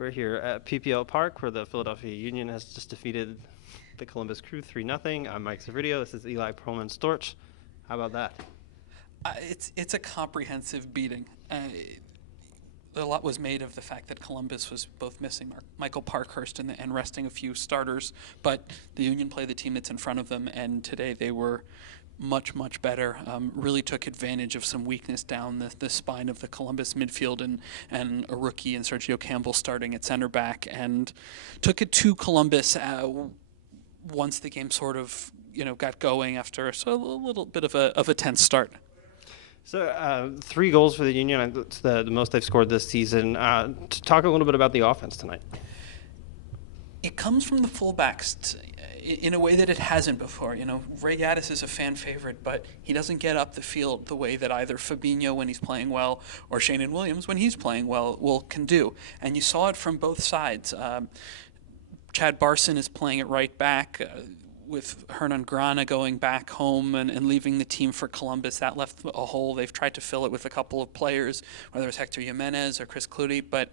We're here at PPL Park where the Philadelphia Union has just defeated the Columbus Crew 3-0. I'm Mike Savridio. This is Eli Perlman-Storch. How about that? It's a comprehensive beating. A lot was made of the fact that Columbus was both missing Michael Parkhurst and resting a few starters, but the Union played the team that's in front of them, and today they were much better. Really took advantage of some weakness down the spine of the Columbus midfield and a rookie in Sergio Campbell starting at center back, and took it to Columbus once the game sort of got going after a little bit of a tense start. So, 3 goals for the Union. It's the most they've scored this season. To talk a little bit about the offense tonight. It comes from the fullbacks in a way that it hasn't before. Ray Gaddis is a fan favorite, but he doesn't get up the field the way that either Fabinho when he's playing well or Shannon Williams when he's playing well can do. And you saw it from both sides. Chad Barson is playing at right back. With Hernan Grana going back home and leaving the team for Columbus, that left a hole. They've tried to fill it with a couple of players, whether it's Hector Jimenez or Chris Clutie, but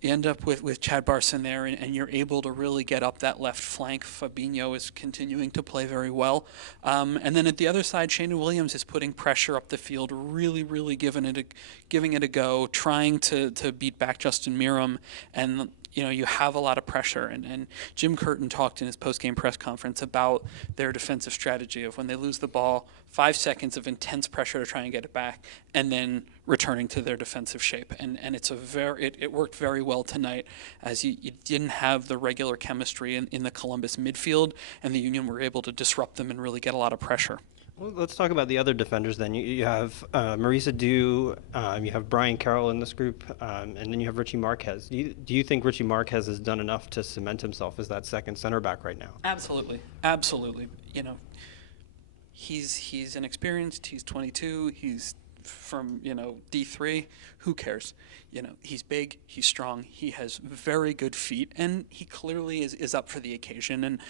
you end up with Chad Barson there, and you're able to really get up that left flank. Fabinho is continuing to play very well. And then at the other side, Shannon Williams is putting pressure up the field, really giving it a go, trying to beat back Justin Meram. And you have a lot of pressure. And Jim Curtin talked in his post-game press conference about their defensive strategy of when they lose the ball, 5 seconds of intense pressure to try and get it back, and then returning to their defensive shape. And it worked very well tonight, as you didn't have the regular chemistry in the Columbus midfield, and the Union were able to disrupt them and really get a lot of pressure. Well, let's talk about the other defenders then. You have Maurice Adu, you have Brian Carroll in this group, and then you have Richie Marquez. Do you think Richie Marquez has done enough to cement himself as that second center back right now? Absolutely. He's inexperienced. He's 22. He's from D3. Who cares? He's big. He's strong. He has very good feet, and he clearly is up for the occasion. And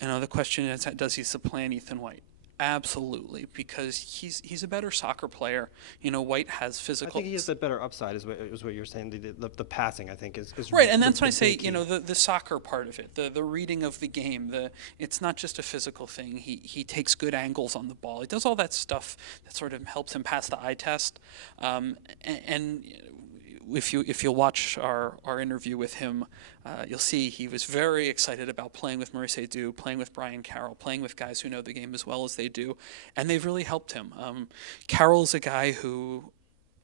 the question is, does he supplant Ethan White? Absolutely, because he's a better soccer player. White has physical. I think he has a better upside, is what you're saying. The passing, I think, is right, and that's when I say the soccer part of it, the reading of the game. It's not just a physical thing. He takes good angles on the ball. He does all that stuff that sort of helps him pass the eye test, and if you'll watch our interview with him, you'll see he was very excited about playing with Maurice Adu, playing with Brian Carroll, playing with guys who know the game as well as they do, and they've really helped him. Carroll's a guy who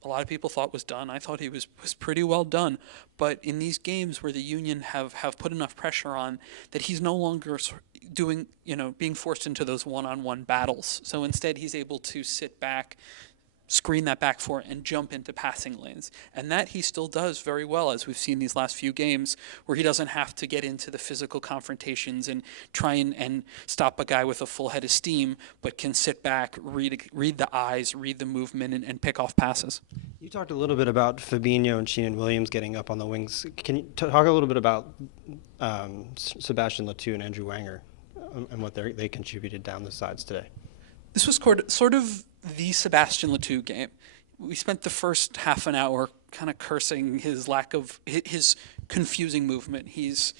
a lot of people thought was done. I thought he was pretty well done, but in these games where the Union have put enough pressure on that he's no longer being forced into those one-on-one battles. So instead he's able to sit back, screen that back four, and jump into passing lanes. And that he still does very well, as we've seen these last few games, where he doesn't have to get into the physical confrontations and try and stop a guy with a full head of steam, but can sit back, read the eyes, read the movement, and pick off passes. You talked a little bit about Fabinho and Shannon Williams getting up on the wings. Can you talk a little bit about Sebastian Letou and Andrew Wanger and what they contributed down the sides today? This was sort of the Sebastian Letou game. We spent the first half an hour kind of cursing his confusing movement. He's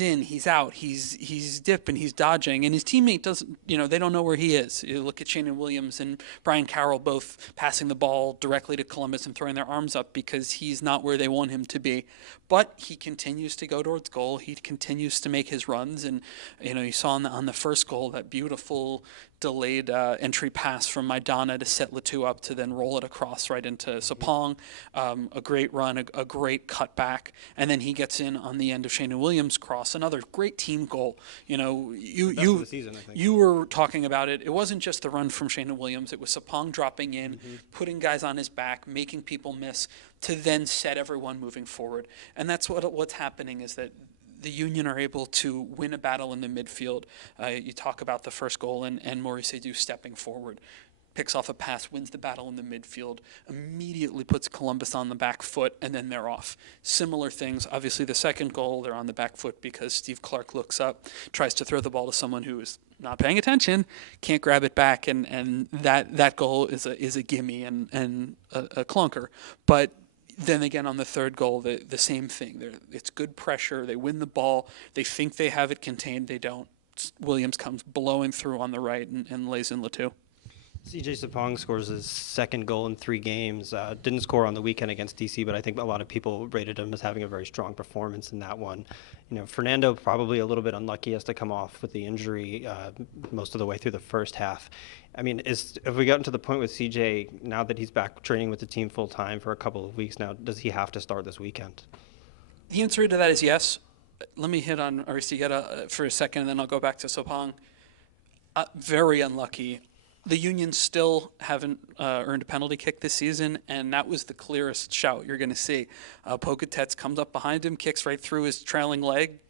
in, he's out, he's dipping, he's dodging, and his teammate doesn't, they don't know where he is. You look at Shannon Williams and Brian Carroll both passing the ball directly to Columbus and throwing their arms up because he's not where they want him to be. But he continues to go towards goal. He continues to make his runs, and you saw on the first goal that beautiful delayed entry pass from Maidana to set Letou up to then roll it across right into Sapong. A great run, a great cutback, and then he gets in on the end of Shannon Williams' cross. Another great team goal. You were talking about it. It wasn't just the run from Shannon Williams. It was Sapong dropping in, putting guys on his back, making people miss, to then set everyone moving forward. And that's what's happening is that the Union are able to win a battle in the midfield. You talk about the first goal and Maurice Adu stepping forward, picks off a pass, wins the battle in the midfield, immediately puts Columbus on the back foot, and then they're off. Similar things. Obviously, the second goal, they're on the back foot because Steve Clark looks up, tries to throw the ball to someone who is not paying attention, can't grab it back, and that goal is a gimme and a clunker. But Then again, on the third goal, the same thing. It's good pressure. They win the ball. They think they have it contained. They don't. Williams comes blowing through on the right and lays in Latu. CJ Sapong scores his second goal in 3 games. Didn't score on the weekend against DC, but I think a lot of people rated him as having a very strong performance in that one. Fernando probably a little bit unlucky, has to come off with the injury most of the way through the first half. I mean, have we gotten to the point with CJ now that he's back training with the team full time for a couple of weeks now? Does he have to start this weekend? The answer to that is yes. Let me hit on Aristigueta for a second, and then I'll go back to Sapong. Very unlucky. The Union still haven't earned a penalty kick this season, and that was the clearest shout you're going to see. Pokatets comes up behind him, kicks right through his trailing leg.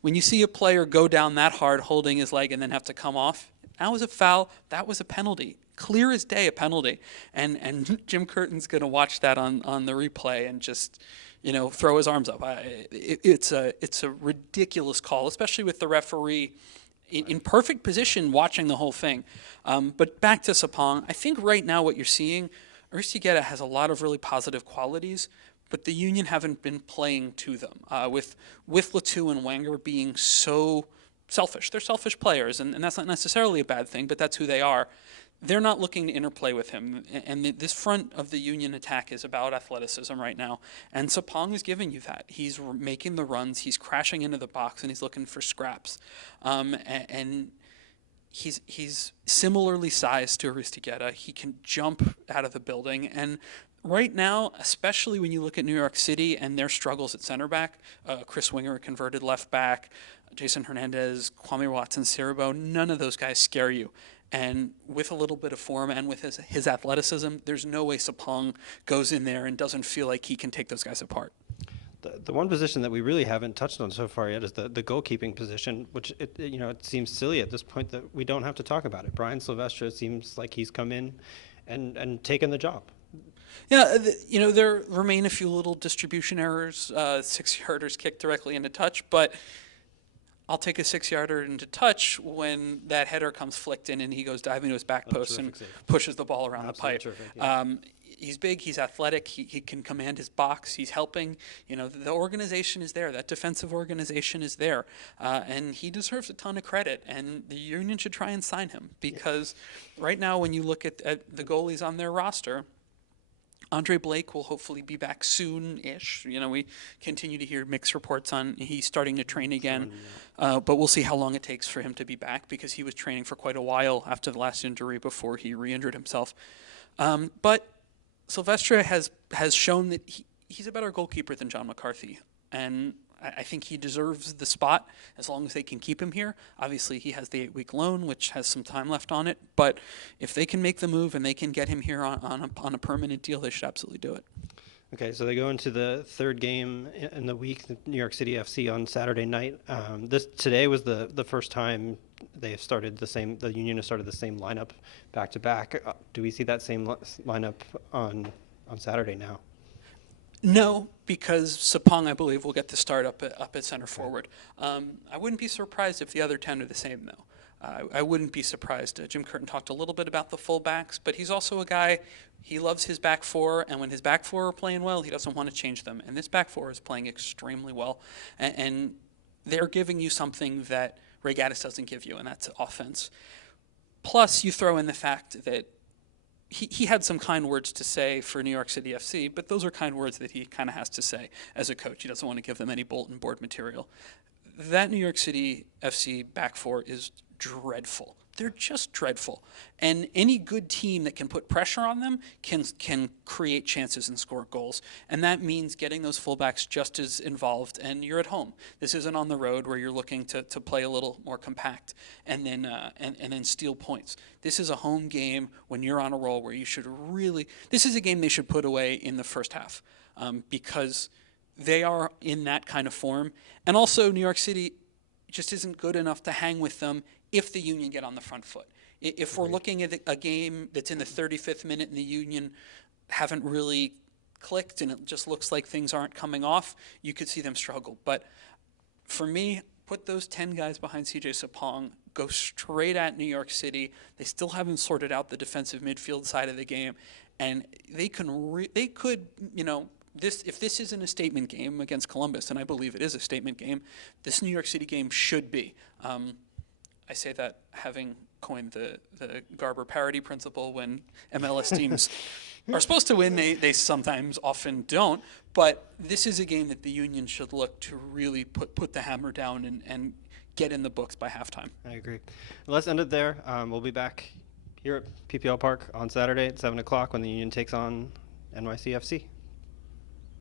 When you see a player go down that hard holding his leg and then have to come off, that was a foul. That was a penalty. Clear as day, a penalty. And Jim Curtin's going to watch that on the replay and just throw his arms up. It's a ridiculous call, especially with the referee in perfect position watching the whole thing. But back to Sapong, I think right now what you're seeing, Aristigueta has a lot of really positive qualities, but the Union haven't been playing to them. With Latu and Wenger being so selfish. They're selfish players, and that's not necessarily a bad thing, but that's who they are. They're not looking to interplay with him, and this front of the Union attack is about athleticism right now, and Sapong is giving you that. He's making the runs, he's crashing into the box, and he's looking for scraps. And he's similarly sized to Aristigueta. He can jump out of the building, and right now, especially when you look at New York City and their struggles at center back, Chris Winger, a converted left back, Jason Hernandez, Kwame Watson-Siriboe, none of those guys scare you. And with a little bit of form and with his athleticism, there's no way Sapong goes in there and doesn't feel like he can take those guys apart. The one position that we really haven't touched on so far yet is the goalkeeping position, which it seems silly at this point that we don't have to talk about it. Brian Silvestre seems like he's come in and taken the job. Yeah, there remain a few little distribution errors. 6-yarders kicked directly into touch, but I'll take a 6-yarder into touch when that header comes flicked in and he goes diving to his back post and pushes the ball around the pipe. Terrific, yeah. He's big, he's athletic, he can command his box, he's helping. The organization is there, that defensive organization is there, and he deserves a ton of credit, and the Union should try and sign him because right now when you look at the goalies on their roster, Andre Blake will hopefully be back soon-ish. We continue to hear mixed reports on he's starting to train again, but we'll see how long it takes for him to be back because he was training for quite a while after the last injury before he re-injured himself. But Silvestre has shown that he's a better goalkeeper than John McCarthy, and I think he deserves the spot as long as they can keep him here. Obviously, he has the 8-week loan, which has some time left on it. But if they can make the move and they can get him here on a permanent deal, they should absolutely do it. Okay, so they go into the third game in the week, New York City FC on Saturday night. Today was the first time they have started the Union has started the same lineup back to back. Do we see that same lineup on Saturday now? No, because Sapong, I believe, will get the start up at center forward. I wouldn't be surprised if the other 10 are the same, though. I wouldn't be surprised. Jim Curtin talked a little bit about the fullbacks, but he's also a guy, he loves his back four, and when his back four are playing well, he doesn't want to change them. And this back four is playing extremely well, and they're giving you something that Ray Gaddis doesn't give you, and that's offense. Plus, you throw in the fact that he had some kind words to say for New York City FC, but those are kind words that he kind of has to say as a coach. He doesn't want to give them any bulletin board material. That New York City FC back four is dreadful. They're just dreadful. And any good team that can put pressure on them can create chances and score goals. And that means getting those fullbacks just as involved. And you're at home. This isn't on the road where you're looking to play a little more compact and then steal points. This is a home game when you're on a roll where you should really – this is a game they should put away in the first half because they are in that kind of form. And also New York City just isn't good enough to hang with them if the Union get on the front foot. If we're looking at a game that's in the 35th minute and the Union haven't really clicked and it just looks like things aren't coming off, you could see them struggle. But for me, put those 10 guys behind CJ Sapong, go straight at New York City. They still haven't sorted out the defensive midfield side of the game, and they could, if this isn't a statement game against Columbus, and I believe it is a statement game, this New York City game should be. I say that having coined the Garber parity principle. When MLS teams are supposed to win, they sometimes often don't. But this is a game that the Union should look to really put the hammer down and get in the books by halftime. I agree. Let's end it there. We'll be back here at PPL Park on Saturday at 7 o'clock when the Union takes on NYCFC.